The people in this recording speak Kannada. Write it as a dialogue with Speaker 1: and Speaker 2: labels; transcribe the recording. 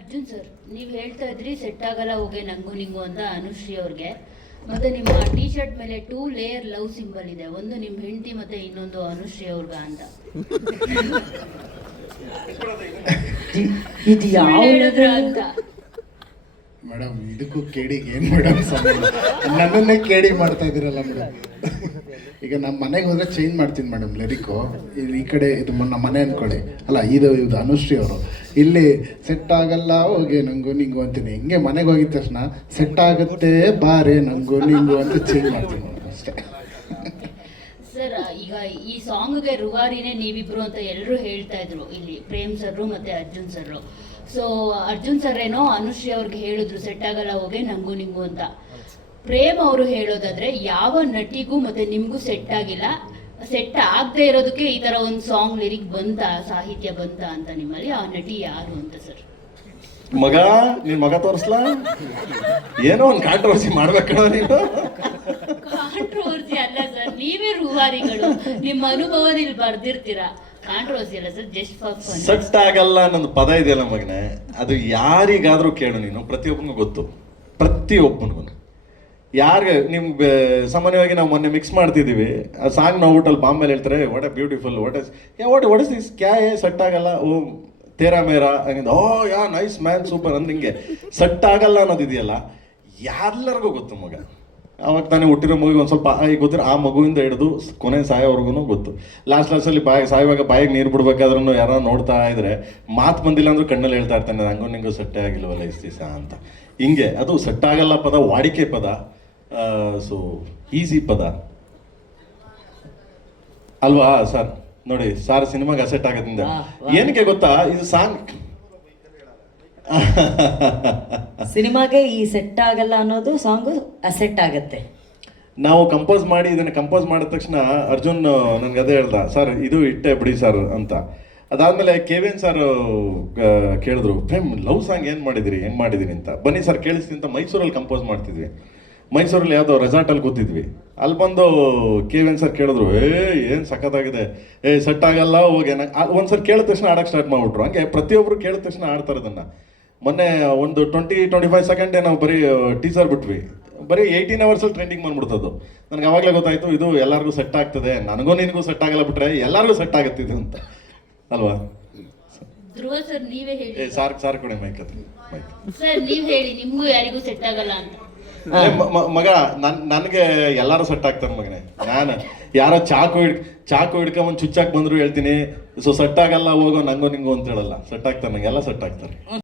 Speaker 1: ಅರ್ಜುನ್ ಸರ್ ನೀವು ಹೇಳ್ತಾ ಇದ್ರಿ ಸೆಟ್ ಆಗಲ್ಲ ಹೋಗೆ ನಂಗು ನಿಂಗು ಅಂತ ಅನುಶ್ರೀ ಅವ್ರಿಗೆ. ಮತ್ತೆ ನಿಮ್ಮ ಟಿ ಶರ್ಟ್ ಮೇಲೆ ಟೂ ಲೇಯರ್ ಲವ್ ಸಿಂಬಲ್ ಇದೆ. ಒಂದು ನಿಮ್ಮ ಹೆಂಡತಿ ಮತ್ತೆ ಇನ್ನೊಂದು ಅನುಶ್ರೀ ಅವ್ರಿಗ ಅಂತ.
Speaker 2: ಇದು ಯಾವ
Speaker 1: ಹೇಳಿದ್ರ ಅಂತ.
Speaker 3: ಮೇಡಮ್ ಇದಕ್ಕೂ ಕೇಡಿಗೆ ಏನು ಮೇಡಮ್ ನನ್ನನ್ನೇ ಕೇಡಿ ಮಾಡ್ತಾ ಇದ್ದೀರಲ್ಲ ಮೇಡಮ್? ಈಗ ನಮ್ಮ ಮನೆಗೆ ಹೋದ್ರೆ ಚೇಂಜ್ ಮಾಡ್ತೀನಿ ಮೇಡಮ್ ಲೆರಿಕೋ ಇಲ್ಲಿ ಈ ಕಡೆ ಇದು ನಮ್ಮ ಮನೆ ಅನ್ಕೊಳ್ಳಿ. ಅಲ್ಲ ಇದು ಇದು ಅನುಶ್ರೀ ಅವರು. ಇಲ್ಲಿ ಸೆಟ್ ಆಗಲ್ಲ, ಹೋಗಿ ನಂಗು ನಿಂಗು ಅಂತೀನಿ. ಹಿಂಗೆ ಮನೆಗೆ ಹೋಗಿದ ತಕ್ಷಣ ಸೆಟ್ ಆಗುತ್ತೆ, ಬಾರೆ ನಂಗು ನಿಂಗು ಅಂತ ಚೇಂಜ್ ಮಾಡ್ತೀನಿ ಅಷ್ಟೇ.
Speaker 1: ಸರ್ ಈಗ ಈ ಸಾಂಗ್ಗೆ ರುವಾರಿನೇ ನೀವಿಬ್ರು ಅಂತ ಎಲ್ಲರೂ ಹೇಳ್ತಾ ಇದ್ರು. ಇಲ್ಲಿ ಪ್ರೇಮ್ ಸರ್ರು ಮತ್ತೆ Arjun sir. So Arjun sir ಏನೋ ಅನುಶ್ರೀ ಅವ್ರಿಗೆ ಹೇಳಿದ್ರು ಸೆಟ್ ಆಗಲ್ಲ, ಹೋಗಿ ನಂಗು ನಿಂಗು ಅಂತ. ಪ್ರೇಮ್ ಅವರು ಹೇಳೋದಾದ್ರೆ ಯಾವ ನಟಿಗೂ ಮತ್ತೆ ನಿಮ್ಗೂ ಸೆಟ್ ಆಗಿಲ್ಲ. ಸೆಟ್ ಆಗದೆ ಇರೋದಕ್ಕೆ ಈ ತರ ಒಂದು ಸಾಂಗ್ ಲಿರಿಕ್ ಬಂತ ಸಾಹಿತ್ಯ ಬಂತ ಅಂತ ನಿಮ್ಮಲ್ಲಿ ಆ ನಟಿ ಯಾರು ಅಂತ ಸರ್
Speaker 4: ಮಗ ನಿನ್ ಮಗ ತೋರಿಸ್ಲಾ? ಏನೋ ಒಂದು ಕಾಂಟ್ರವರ್ಸಿ ಮಾಡ್ಬೇಕಣ ನೀನು.
Speaker 1: ಕಾಂಟ್ರವರ್ಸಿ ಅಲ್ಲ ಸರ್ ನೀವೇ ರೂವಾರಿಗಳು ನಿಮ್ಮ ಅನುಭವದಲ್ಲಿ ಬರ್ದಿರ್ತೀರಾ? ಕಾಂಟ್ರವರ್ಸಿ ಅಲ್ಲ ಸರ್ ಜಸ್ಟ್ ಫಾರ್
Speaker 4: ಸಟ್ ಆಗಲ್ಲ ಅನ್ನೊಂದು ಪದ ಇದೆಯಲ್ಲ ಮಗನೇ. ಅದು ಯಾರಿಗಾದ್ರೂ ಕೇಳು ನೀನು ಪ್ರತಿಯೊಬ್ಬನಿಗೂ ಗೊತ್ತು. ಪ್ರತಿಯೊಬ್ಬನಿಗೂ. ಯಾರಿಗೆ ನಿಮ್ಗೆ ಸಾಮಾನ್ಯವಾಗಿ ನಾವು ಮೊನ್ನೆ ಮಿಕ್ಸ್ ಮಾಡ್ತಿದ್ದೀವಿ ಆ ಸಾಂಗ್ ನಾವು ಊಟಲ್ಲಿ ಬಾಂಬೆಲಿ ಹೇಳ್ತಾರೆ what a beautiful what is what what is this ಕ್ಯಾ ಏ ಸಟ್ ಆಗಲ್ಲ. ಓ, ತೇರಾ ಮೇರಾ? ಹಂಗಿಂದ, ಓ, ಯಾ, ನೈಸ್ ಮ್ಯಾನ್, ಸೂಪರ್ ಅಂದ್ರೆ ಹಿಂಗೆ. ಸಟ್ ಆಗಲ್ಲ ಅನ್ನೋದಿದೆಯಲ್ಲ. ಎಲ್ಲರಿಗೂ ಗೊತ್ತು ಮಗ. ಅವಾಗ ತಾನೇ ಹುಟ್ಟಿರೋ ಮಗುಗೆ ಒಂದು ಸ್ವಲ್ಪ ಈಗ ಗೊತ್ತಿರೋ ಆ ಮಗುವಿಂದ ಹಿಡಿದು ಕೊನೆ ಸಾಯೋವರೆಗೂ ಗೊತ್ತು. ಲಾಸ್ಟ್ ಲಾಸ್ಟಲ್ಲಿ ಬಾಯಿ, ಸಾಯುವಾಗ ಬಾಯಿಗೆ ನೀರು ಬಿಡ್ಬೇಕಾದ್ರೂ ಯಾರೋ ನೋಡ್ತಾ ಇದ್ರೆ, ಮಾತು ಬಂದಿಲ್ಲ ಅಂದ್ರೂ ಕಣ್ಣಲ್ಲಿ ಹೇಳ್ತಾ ಇರ್ತಾನೆ ಹಂಗೂ ನಿಂಗೂ ಸಟ್ಟೆ ಆಗಿಲ್ವಲ್ಲ, ಇಸ್ ದಿವಸ ಅಂತ. ಹಿಂಗೆ, ಅದು ಸೆಟ್ಟಾಗಲ್ಲ ಪದ, ವಾಡಿಕೆ ಪದ. ಸೊ ಈಸಿ ಪದ. ಅಲ್ವಾ ಸರ್ ನೋಡಿ ಸಾರ್ ಸಿನಿಮಾಗೆ ಅಸೆಟ್
Speaker 2: ವಾ.
Speaker 4: ಏನಕ್ಕೆ ಗೊತ್ತಾ? ಇದು ಸಾಂಗ್
Speaker 2: ಸಿನಿಮಾಗೆ ಈ ಸೆಟ್ ಆಗಲ್ಲ ಅನ್ನೋದು ಸಾಂಗ್ ಅಸೆಟ್ ಆಗತ್ತೆ.
Speaker 4: ನಾವು ಕಂಪೋಸ್ ಮಾಡಿ ಇದನ್ನ ಕಂಪೋಸ್ ಮಾಡಿದ ತಕ್ಷಣ ಅರ್ಜುನ್ ನನ್ಗೆ ಅದೇ ಹೇಳ್ದ ಸರ್ ಇದು ಇಟ್ಟೆ ಬಿಡಿ ಸರ್ ಅಂತ. ಅದಾದ್ಮೇಲೆ ಕೆ ವಿ ಎನ್ ಸರ್ ಕೇಳಿದ್ರು ಪ್ರೇಮ್ ಲವ್ ಸಾಂಗ್ ಏನು ಮಾಡಿದಿರಿ? ಹೆಂಗ್ ಮಾಡಿದಿರಿ? ಅಂತ. ಬನ್ನಿ ಸರ್ ಕೇಳಿಸ್ತೀನಿ ಅಂತ ಮೈಸೂರಲ್ಲಿ ಕಂಪೋಸ್ ಮಾಡ್ತಿದ್ವಿ. ಮೈಸೂರಲ್ಲಿ ಯಾವುದೋ ರೆಸಾರ್ಟಲ್ಲಿ ಕೂತಿದ್ವಿ. ಅಲ್ಲಿ ಬಂದು ಕೆ ವಿ ಎನ್ ಸರ್ ಕೇಳಿದ್ರು ಏ ಏನು ಸಖತ್ತಾಗಿದೆ? ಏ ಸೆಟ್ ಆಗಲ್ಲ ಹೋಗಿ. ಒಂದ್ಸರಿ ಕೇಳಿದ ತಕ್ಷಣ ಆಡಕ್ಕೆ ಸ್ಟಾರ್ಟ್ ಮಾಡಿಬಿಟ್ರು. ಹಂಗೆ ಪ್ರತಿಯೊಬ್ಬರು ಕೇಳಿದ ತಕ್ಷಣ ಆಡ್ತಾರೆ ಅದನ್ನು ಮೊನ್ನೆ ಒಂದು ಟ್ವೆಂಟಿ ಟ್ವೆಂಟಿ ಫೈವ್ ಸೆಕೆಂಡೇ ನಾವು ಬರೀ ಟೀಸರ್ ಬಿಟ್ವಿ. ಬರೀ ಏಯ್ಟೀನ್ ಅವರ್ಸಲ್ಲಿ ಟ್ರೆಂಡಿಂಗ್ ಬಂದ್ಬಿಡ್ತದ್ದು. ನನಗೆ ಅವಾಗಲೇ ಗೊತ್ತಾಯಿತು ಇದು ಎಲ್ಲರಿಗೂ ಸೆಟ್ ಆಗ್ತದೆ. ನನಗೂ ನಿನಗೂ ಸೆಟ್ ಆಗಲ್ಲ ಬಿಟ್ರೆ ಎಲ್ಲರಿಗೂ ಸೆಟ್ ಆಗುತ್ತಿದೆ ಅಂತ. ಅಲ್ವಾ?
Speaker 1: ಧ್ರುವ ಸರ್ ನೀವೇ ಹೇಳಿ.
Speaker 4: ಸಾರ್ ಸಾರ್ ಕೊಡಿ ಮೈಕ್
Speaker 1: ಸರ್ ನೀವು ಹೇಳಿ ನಿಮಗೂ ಯಾರಿಗೂ ಸೆಟ್ ಆಗಲ್ಲ ಅಂತ.
Speaker 4: ಮಗ, ನನ್, ನನಗೆ ಎಲ್ಲಾರು ಸೆಟ್ ಆಗ್ತಾರೆ ಮಗನೇ. ನಾನು ಯಾರೋ ಚಾಕು ಹಿಡ್, ಚಾಕು ಹಿಡ್ಕೊಂಬಂದು ಚುಚ್ಚಾಕ್ ಬಂದ್ರು ಹೇಳ್ತೀನಿ. ಸೊ ಸೆಟ್ ಆಗಲ್ಲ ಹೋಗೋ, ನಂಗೋ, ನಿಂಗೋ ಅಂತ ಹೇಳಲ್ಲ. ಸೆಟ್ ಆಗ್ತಾರೆ ನಂಗೆ, ಎಲ್ಲ ಸೆಟ್ ಆಗ್ತಾರೆ.